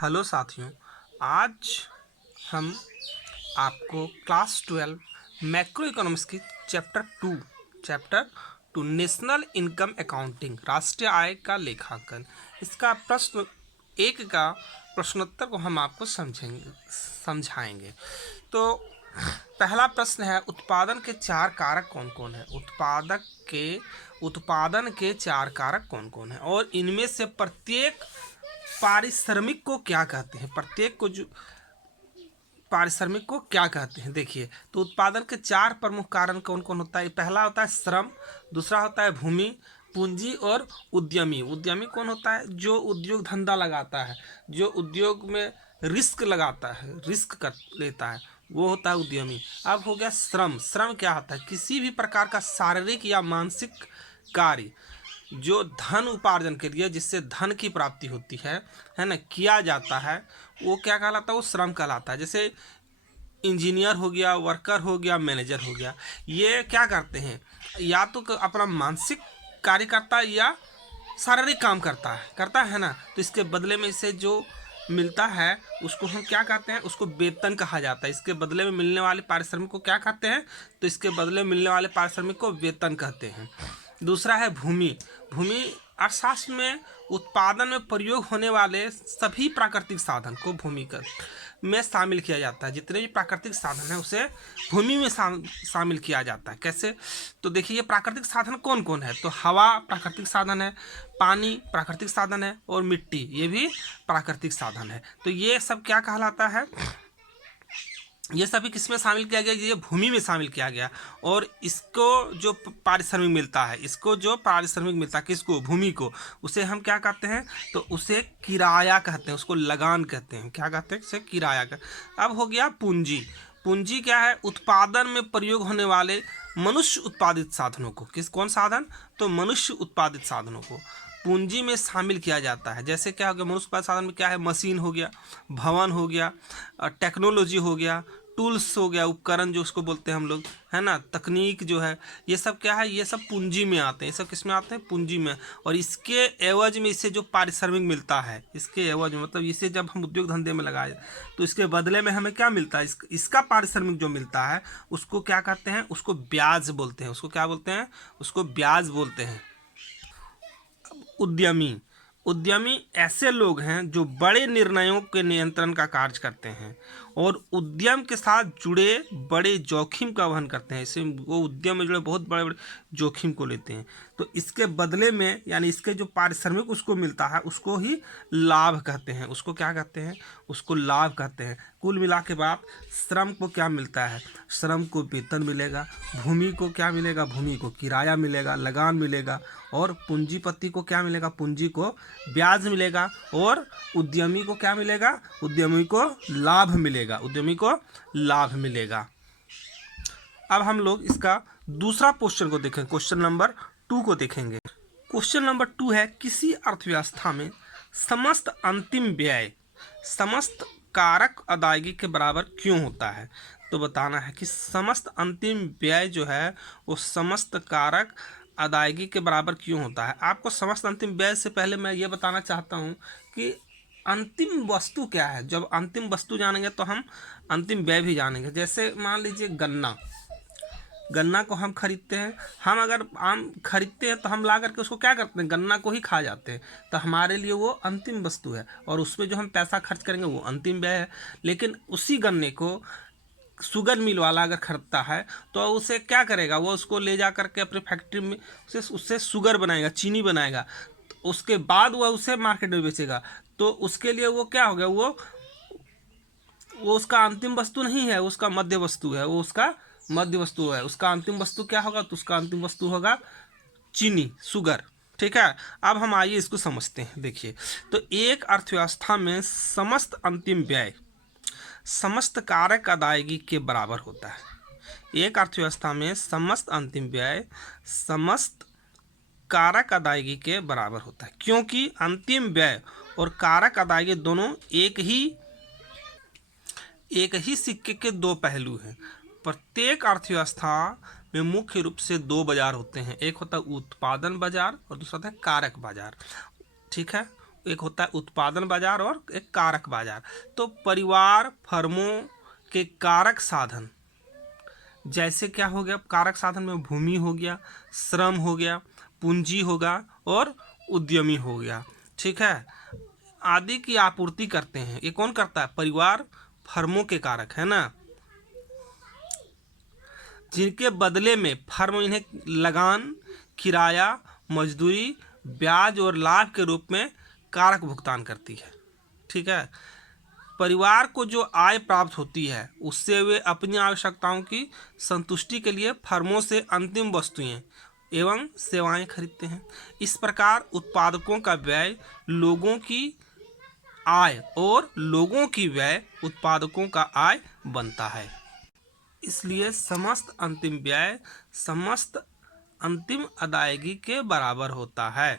Hello साथियों, आज हम आपको क्लास 12 मैक्रो इकोनॉमिक्स की चैप्टर 2 नेशनल इनकम अकाउंटिंग राष्ट्रीय आय का लेखांकन इसका प्रश्न एक का प्रश्नोत्तर को हम आपको समझाएंगे। तो पहला प्रश्न है, उत्पादन के चार कारक कौन कौन है। उत्पादन के चार कारक कौन कौन है और इनमें से प्रत्येक पारिश्रमिक को क्या कहते हैं। प्रत्येक को जो पारिश्रमिक को क्या कहते हैं, देखिए। तो उत्पादन के चार प्रमुख कारण कौन कौन होता है। पहला होता है श्रम, दूसरा होता है भूमि, पूंजी और उद्यमी। उद्यमी कौन होता है, जो उद्योग धंधा लगाता है, जो उद्योग में रिस्क लगाता है, रिस्क कर लेता है, वो होता है उद्यमी। अब हो गया श्रम। श्रम क्या होता है, किसी भी प्रकार का शारीरिक या मानसिक कार्य जो धन उपार्जन के लिए, जिससे धन की प्राप्ति होती है ना, किया जाता है, वो क्या कहलाता है, वो श्रम कहलाता है। जैसे इंजीनियर हो गया, वर्कर हो गया, मैनेजर हो गया, ये क्या करते हैं, या तो अपना मानसिक कार्य करता है या शारीरिक काम करता है ना। तो इसके बदले में इसे जो मिलता है उसको हम क्या कहते हैं, उसको वेतन कहा जाता है। इसके बदले में मिलने वाले पारिश्रमिक को क्या कहते हैं, तो इसके बदले में मिलने वाले पारिश्रमिक को वेतन कहते हैं। दूसरा है भूमि। भूमि अर्थशास्त्र में उत्पादन में प्रयोग होने वाले सभी प्राकृतिक साधन को भूमि में शामिल किया जाता है। जितने भी प्राकृतिक साधन हैं उसे भूमि में शामिल किया जाता है। कैसे, तो देखिए ये प्राकृतिक साधन कौन कौन है। तो हवा प्राकृतिक साधन है, पानी प्राकृतिक साधन है और मिट्टी ये भी प्राकृतिक साधन है। तो ये सब क्या कहलाता है, ये सभी किस में शामिल किया गया, ये भूमि में शामिल किया गया। और इसको जो पारिश्रमिक मिलता है, इसको जो पारिश्रमिक मिलता है किसको, भूमि को, उसे हम क्या कहते हैं, तो उसे किराया कहते हैं, उसको लगान कहते हैं। क्या कहते हैं, उसे किराया कहते हैं। अब हो गया पूंजी। पूंजी क्या है, उत्पादन में प्रयोग होने वाले मनुष्य उत्पादित साधनों को, कौन साधन, तो मनुष्य उत्पादित साधनों को पूंजी में शामिल किया जाता है। जैसे क्या हो गया, मनुष्य उत्पादित साधन में क्या है, मशीन हो गया, भवन हो गया, टेक्नोलॉजी हो गया, टूल्स हो गया, उपकरण जो उसको बोलते हैं हम लोग, है ना, तकनीक जो है, ये सब क्या है, ये सब पूंजी में आते हैं। ये सब किस में आते हैं, पूंजी में। और इसके एवज में इसे जो पारिश्रमिक मिलता है, इसके एवज में मतलब इसे जब हम उद्योग धंधे में लगाए तो इसके बदले में हमें क्या मिलता है, इसका पारिश्रमिक जो मिलता है उसको क्या कहते हैं, उसको ब्याज बोलते हैं। उसको क्या बोलते हैं, उसको ब्याज बोलते हैं। उद्यमी। उद्यमी ऐसे लोग हैं जो बड़े निर्णयों के नियंत्रण का कार्य करते हैं और उद्यम के साथ जुड़े बड़े जोखिम का वहन करते हैं। इसे वो उद्यम में जुड़े बहुत बड़े बड़े जोखिम को लेते हैं। तो इसके बदले में यानी इसके जो पारिश्रमिक उसको मिलता है उसको ही लाभ कहते हैं। उसको क्या कहते हैं, उसको लाभ कहते हैं। कुल मिला के बाद श्रम को क्या मिलता है, श्रम को वेतन मिलेगा, भूमि को क्या मिलेगा, भूमि को किराया मिलेगा, लगान मिलेगा, और पूंजीपति को क्या मिलेगा, पूंजी को ब्याज मिलेगा, और उद्यमी को क्या मिलेगा, उद्यमी को लाभ मिलेगा, उद्यमी को लाभ मिलेगा। अब हम लोग इसका दूसरा क्वेश्चन को देखें, क्वेश्चन नंबर 2 को देखेंगे। क्वेश्चन नंबर 2 है, किसी अर्थव्यवस्था में समस्त अंतिम व्यय समस्त कारक अदायगी के बराबर क्यों होता है। तो बताना है कि समस्त अंतिम व्यय जो है वो समस्त कारक अदायगी के बराबर क्यों होता है। आपको समस्त अंतिम व्यय से पहले मैं ये बताना चाहता हूँ कि अंतिम वस्तु क्या है। जब अंतिम वस्तु जानेंगे तो हम अंतिम व्यय भी जानेंगे। जैसे मान लीजिए गन्ना, गन्ना को हम खरीदते हैं, हम अगर आम खरीदते हैं तो हम ला करके उसको क्या करते हैं, गन्ना को ही खा जाते हैं। तो हमारे लिए वो अंतिम वस्तु है और उसमें जो हम पैसा खर्च करेंगे वो अंतिम व्यय है। लेकिन उसी गन्ने को शुगर मिल वाला अगर खरीदता है तो उसे क्या करेगा, वो उसको ले जा करके अपने फैक्ट्री में उससे शुगर बनाएगा, चीनी बनाएगा, तो उसके बाद वह उसे मार्केट में बेचेगा। तो उसके लिए वो क्या हो गया, वो उसका अंतिम वस्तु नहीं है, उसका मध्य वस्तु है, वो उसका मध्य वस्तु है। उसका अंतिम वस्तु क्या होगा, तो उसका अंतिम वस्तु होगा चीनी, शुगर। ठीक है, अब हम आइए इसको समझते हैं। देखिए, तो एक अर्थव्यवस्था में समस्त अंतिम व्यय समस्त कारक अदायगी के बराबर होता है। एक अर्थव्यवस्था में समस्त अंतिम व्यय समस्त कारक अदायगी के बराबर होता है, क्योंकि अंतिम व्यय और कारक अदायगी दोनों एक ही सिक्के के दो पहलू हैं। प्रत्येक अर्थव्यवस्था में मुख्य रूप से दो बाजार होते हैं, एक होता है उत्पादन बाजार और दूसरा होता है कारक बाजार। ठीक है, एक होता है उत्पादन बाजार और एक कारक बाजार। तो परिवार फर्मों के कारक साधन जैसे क्या हो गया, कारक साधन में भूमि हो गया, श्रम हो गया, पूंजी होगा और उद्यमी हो गया, ठीक है, आदि की आपूर्ति करते हैं। ये कौन करता है? परिवार फर्मों के कारक, है ना, जिनके बदले में फर्म इन्हें लगान, किराया, मजदूरी, ब्याज और लाभ के रूप में कारक भुगतान करती है, ठीक है। परिवार को जो आय प्राप्त होती है उससे वे अपनी आवश्यकताओं की संतुष्टि के लिए फर्मों से अंतिम वस्तुएं एवं सेवाएं खरीदते हैं। इस प्रकार उत्पादकों का व्यय लोगों की आय और लोगों की व्यय उत्पादकों का आय बनता है। इसलिए समस्त अंतिम व्यय समस्त अंतिम अदायगी के बराबर होता है।